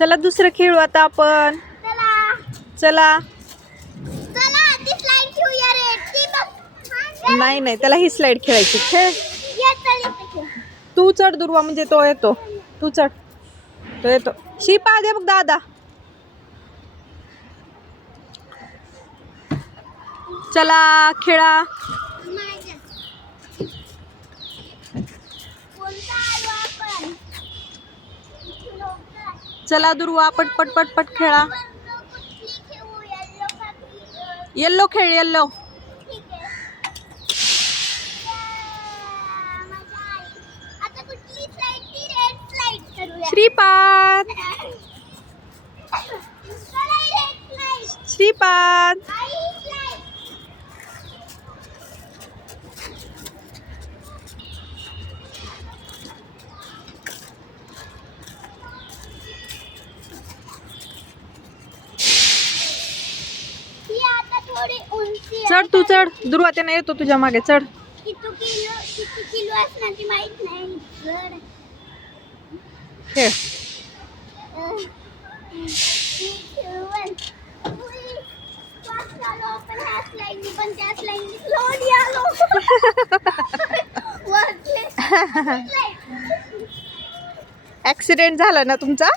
चला दुसरं खेळू आता आपण. चला. नाही नाही, त्याला ही स्लाइड खेळायची. खेळ. तू चढ दुर्वा, म्हणजे तो येतो. तू चढ, तो येतो. शिपा दे बघ दादा. चला खेळा. चला दुर्वा, पटपट पटपट खेळा. येल्लो खेळ, येल्लो. श्रीपाद, श्रीपाद. चढ, तू चढ दुर्वा, त्याने येतो तुझ्या मागे. चढ. खेळ. ऍक्सिडेंट झाला ना तुमचा.